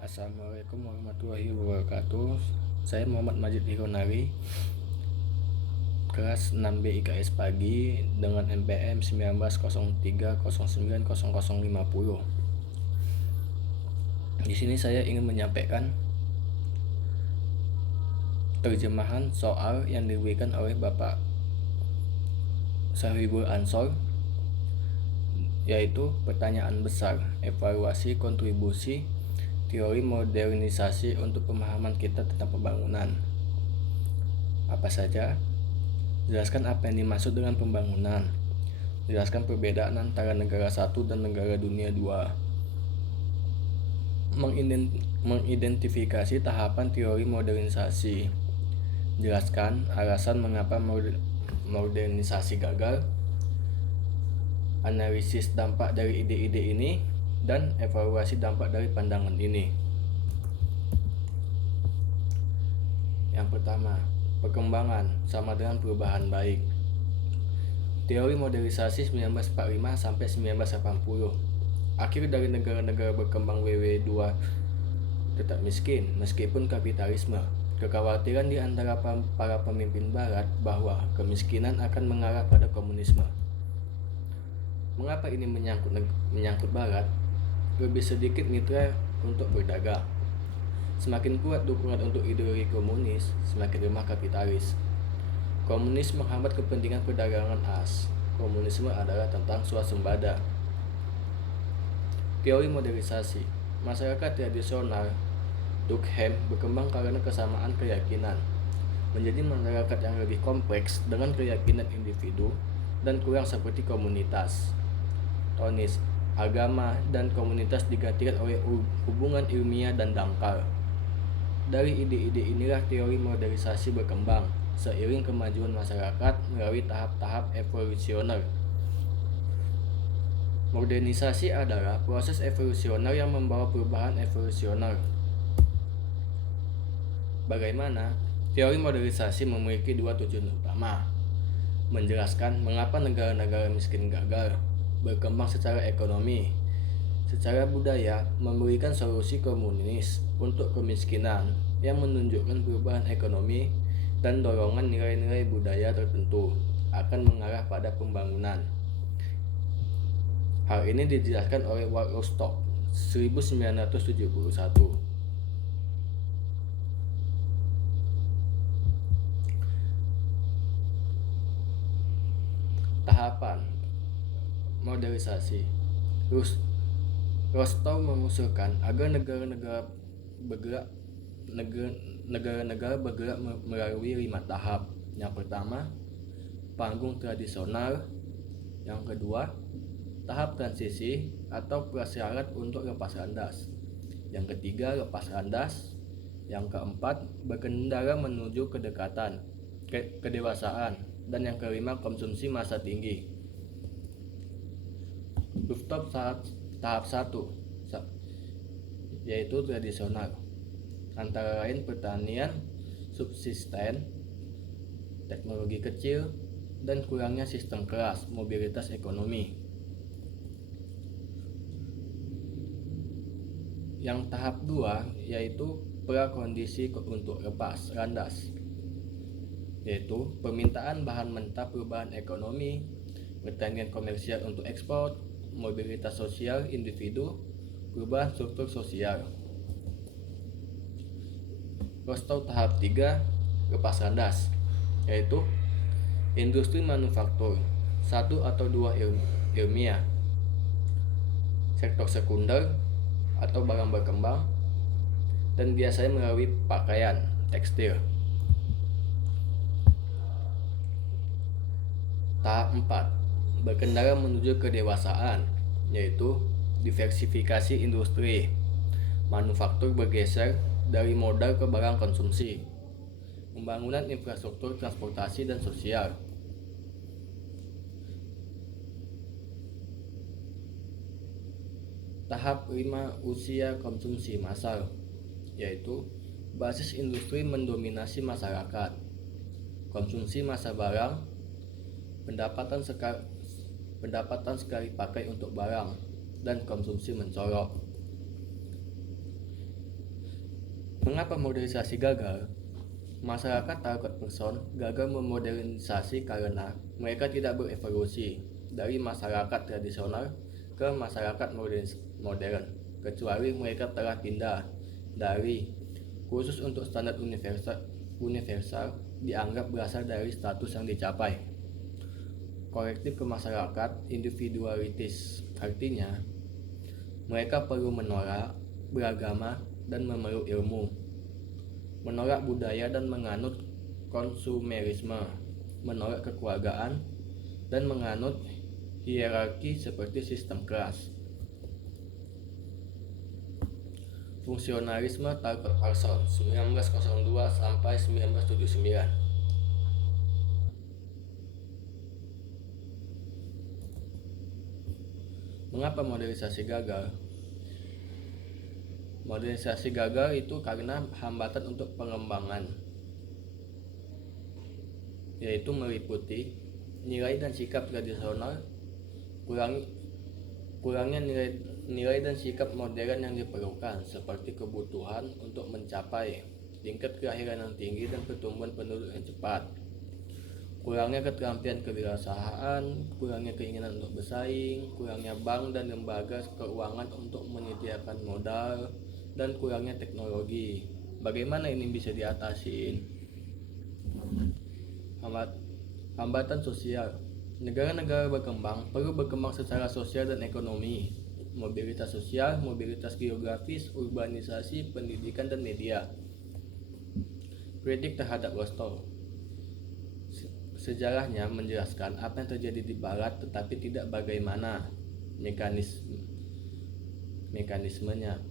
Assalamualaikum warahmatullahi wabarakatuh. Saya Muhammad Majid Hironari, kelas 6B IKS Pagi dengan NPM 1903090050. Di sini saya ingin menyampaikan terjemahan soal yang diberikan oleh Bapak Sahibul Ansor, yaitu pertanyaan besar, evaluasi kontribusi teori modernisasi untuk pemahaman kita tentang pembangunan. Apa saja? Jelaskan apa yang dimaksud dengan pembangunan. Jelaskan perbedaan antara negara satu dan negara dunia dua. Mengidentifikasi tahapan teori modernisasi. Jelaskan alasan mengapa modernisasi gagal. Analisis dampak dari ide-ide ini dan evaluasi dampak dari pandangan ini. Yang pertama, perkembangan sama dengan perubahan baik. Teori modernisasi 1945 sampai 1980. Akhir dari negara-negara berkembang WW2 tetap miskin meskipun kapitalisme. Kekhawatiran di antara para pemimpin barat bahwa kemiskinan akan mengarah pada komunisme. Mengapa ini menyangkut barat? Lebih sedikit mitra untuk berdagang. Semakin kuat dukungan untuk ideologi komunis, semakin lemah kapitalis. Komunis menghambat kepentingan perdagangan as. Komunisme adalah tentang swasembada. Teori modernisasi. Masyarakat tradisional Durkheim berkembang karena kesamaan keyakinan, menjadi masyarakat yang lebih kompleks dengan keyakinan individu dan kurang seperti komunitas. Tonis. Agama dan komunitas digantikan oleh hubungan ilmiah dan dangkal. Dari ide-ide inilah teori modernisasi berkembang seiring kemajuan masyarakat melalui tahap-tahap evolusioner. Modernisasi adalah proses evolusioner yang membawa perubahan evolusioner. Bagaimana? Teori modernisasi memiliki dua tujuan utama. Menjelaskan mengapa negara-negara miskin gagal, berkembang secara ekonomi, secara budaya, memberikan solusi komunis untuk kemiskinan yang menunjukkan perubahan ekonomi dan dorongan nilai-nilai budaya tertentu akan mengarah pada pembangunan. Hal ini dijelaskan oleh Warlock 1971. Tahapan modernisasi. Rostow mengusulkan agar negara-negara bergerak melalui 5 tahap. Yang pertama, panggung tradisional. Yang kedua, tahap transisi atau prasyarat untuk lepas landas. Yang ketiga, lepas landas. Yang keempat, berkendara menuju kedewasaan. Dan yang kelima, konsumsi masa tinggi. Rooftop tahap 1, yaitu tradisional, antara lain pertanian subsisten, teknologi kecil, dan kurangnya sistem keras, mobilitas ekonomi. Yang tahap 2 yaitu prakondisi untuk lepas landas, yaitu permintaan bahan mentah, perubahan ekonomi, pertanian komersial untuk ekspor, mobilitas sosial individu, perubahan struktur sosial. Rostow tahap 3, lepas landas, yaitu industri manufaktur, 1 atau 2 ilmiah, sektor sekunder atau barang berkembang, dan biasanya melalui pakaian, tekstil. Tahap 4, berkendara menuju kedewasaan, yaitu diversifikasi industri, manufaktur bergeser dari modal ke barang konsumsi, pembangunan infrastruktur transportasi dan sosial. Tahap 5, usia konsumsi massal, yaitu basis industri mendominasi masyarakat, konsumsi massa barang, pendapatan sekali pakai untuk barang, dan konsumsi mencolok. Mengapa modernisasi gagal? Masyarakat target person gagal memodernisasi karena mereka tidak berevolusi dari masyarakat tradisional ke masyarakat modern, kecuali mereka telah pindah dari khusus untuk standar universal dianggap berasal dari status yang dicapai. Korektif ke masyarakat individualitis, artinya mereka perlu menolak beragama dan memeluk ilmu, menolak budaya dan menganut konsumerisme, menolak kekeluargaan dan menganut hierarki seperti sistem kelas. Fungsionalisme Talcott Parsons 1902 sampai 1979. Mengapa modernisasi gagal? Modernisasi gagal itu karena hambatan untuk pengembangan, yaitu meliputi nilai dan sikap tradisional, kurangnya nilai dan sikap modern yang diperlukan, seperti kebutuhan untuk mencapai tingkat kelahiran yang tinggi dan pertumbuhan penduduk yang cepat, kurangnya keterampilan kewirausahaan, kurangnya keinginan untuk bersaing, kurangnya bank dan lembaga keuangan untuk menyediakan modal, dan kurangnya teknologi. Bagaimana ini bisa diatasi? Hambatan sosial. Negara-negara berkembang perlu berkembang secara sosial dan ekonomi. Mobilitas sosial, mobilitas geografis, urbanisasi, pendidikan, dan media. Kritik terhadap Rostov. Sejarahnya menjelaskan apa yang terjadi di Barat, tetapi tidak bagaimana mekanismenya.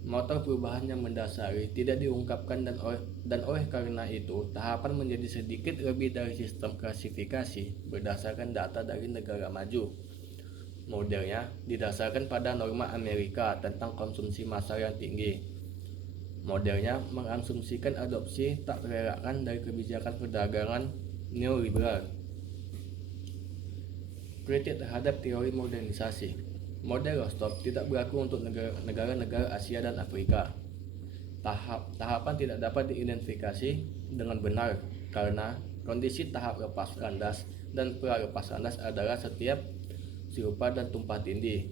Motor perubahan yang mendasari tidak diungkapkan dan oleh karena itu tahapan menjadi sedikit lebih dari sistem klasifikasi berdasarkan data dari negara maju. Modelnya didasarkan pada norma Amerika tentang konsumsi massal yang tinggi. Modelnya mengasumsikan adopsi tak terelakkan dari kebijakan perdagangan neoliberal. Kritik terhadap teori modernisasi. Model Rostov tidak berlaku untuk negara-negara Asia dan Afrika. Tahapan tidak dapat diidentifikasi dengan benar karena kondisi tahap lepas landas dan pra lepas landas adalah setiap serupa dan tumpah tindih.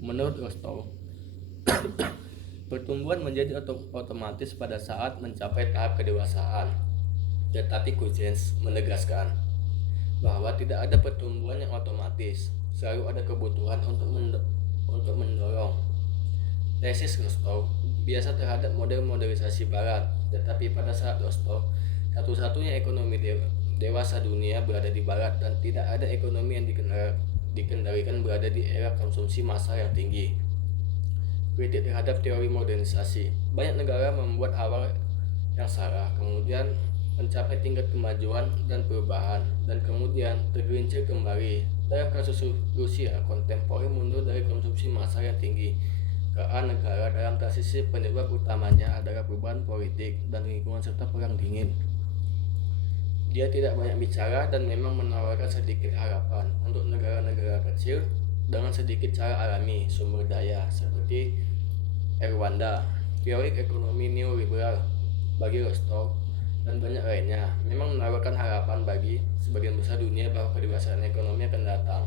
Menurut Rostov, pertumbuhan menjadi otomatis pada saat mencapai tahap kedewasaan. Tetapi Cousins menegaskan bahwa tidak ada pertumbuhan yang otomatis, selalu ada kebutuhan untuk mendorong. Tesis Rostov biasa terhadap model modernisasi Barat, tetapi pada saat Rostov, satu-satunya ekonomi dewasa dunia berada di Barat dan tidak ada ekonomi yang dikendalikan berada di era konsumsi massal yang tinggi. Kritik terhadap teori modernisasi. Banyak negara membuat awal yang salah, kemudian mencapai tingkat kemajuan dan perubahan, dan kemudian tergelincir kembali. Dalam kasus Rusia kontemporer mundur dari konsumsi massal yang tinggi ke negara dalam transisi. Penyebab utamanya adalah perubahan politik dan lingkungan serta perang dingin. Dia tidak banyak bicara dan memang menawarkan sedikit harapan untuk negara-negara kecil dengan sedikit cara alami sumber daya seperti Rwanda. Teori ekonomi neoliberal bagi Rostov dan banyak lainnya memang menawarkan harapan bagi sebagian besar dunia bahwa kedewasaan ekonomi akan datang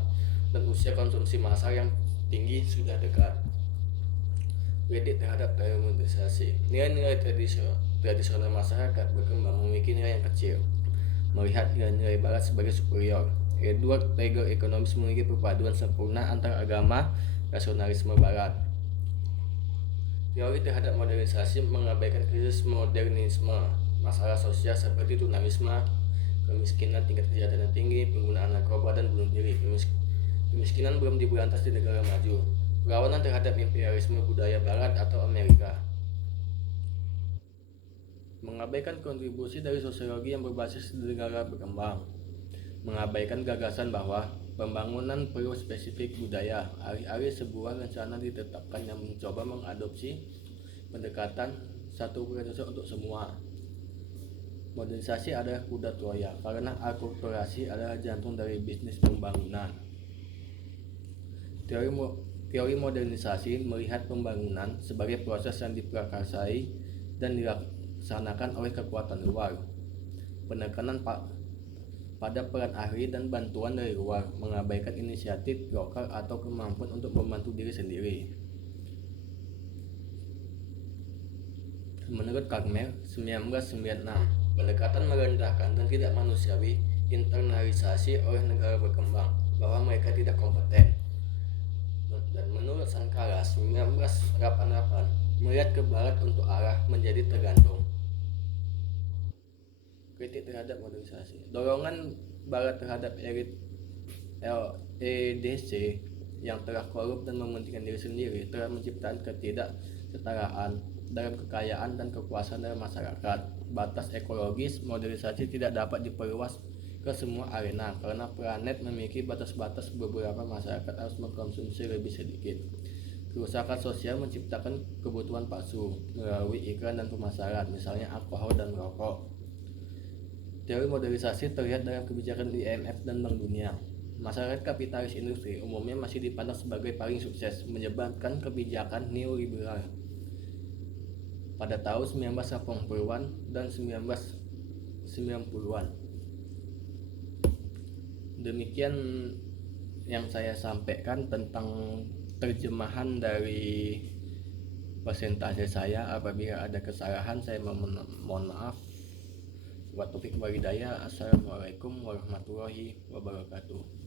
dan usia konsumsi massal yang tinggi sudah dekat. Kritik terhadap teori modernisasi. Nilai-nilai tradisional masyarakat berkembang memiliki nilai yang kecil, melihat nilai-nilai Barat sebagai superior. Edward Teger, ekonomis, memiliki perpaduan sempurna antara agama rasionalisme Barat. Teori terhadap modernisasi mengabaikan krisis modernisme, masalah sosial seperti tunawisme, kemiskinan, tingkat kejahatan yang tinggi, penggunaan narkoba, dan bunuh diri. Kemiskinan belum diberantas di negara maju. Perlawanan terhadap imperialisme budaya Barat atau Amerika. Mengabaikan kontribusi dari sosiologi yang berbasis di negara berkembang. Mengabaikan gagasan bahwa pembangunan perlu spesifik budaya. Alih-alih sebuah rencana ditetapkan yang mencoba mengadopsi pendekatan satu Indonesia untuk semua. Modernisasi adalah kuda Troya karena akulturasi adalah jantung dari bisnis pembangunan. Teori modernisasi melihat pembangunan sebagai proses yang diprakarsai dan dilaksanakan oleh kekuatan luar. Penekanan pada peran ahli dan bantuan dari luar, mengabaikan inisiatif lokal atau kemampuan untuk membantu diri sendiri. Menurut Karmel, 1996, pendekatan merendahkan dan tidak manusiawi internalisasi oleh negara berkembang bahwa mereka tidak kompeten. Dan menurut Sankara, 1988, melihat ke barat untuk arah menjadi tergantung. Kritik terhadap modernisasi. Dorongan barat terhadap elit LEDC yang telah korup dan mementingkan diri sendiri telah menciptakan ketidaksetaraan dalam kekayaan dan kekuasaan dalam masyarakat. Batas ekologis modernisasi tidak dapat diperluas ke semua arena karena planet memiliki batas-batas. Beberapa masyarakat harus mengkonsumsi lebih sedikit. Kerusakan sosial menciptakan kebutuhan palsu melalui iklan dan pemasaran, misalnya alkohol dan rokok. Teori modernisasi terlihat dalam kebijakan IMF dan Bank Dunia. Masyarakat kapitalis industri umumnya masih dipandang sebagai paling sukses, menyebabkan kebijakan neoliberal pada tahun 1980-an dan 1990-an. Demikian yang saya sampaikan tentang terjemahan dari presentasi saya. Apabila ada kesalahan saya mohon maaf. Wa taufiq wal hidayah. Assalamualaikum warahmatullahi wabarakatuh.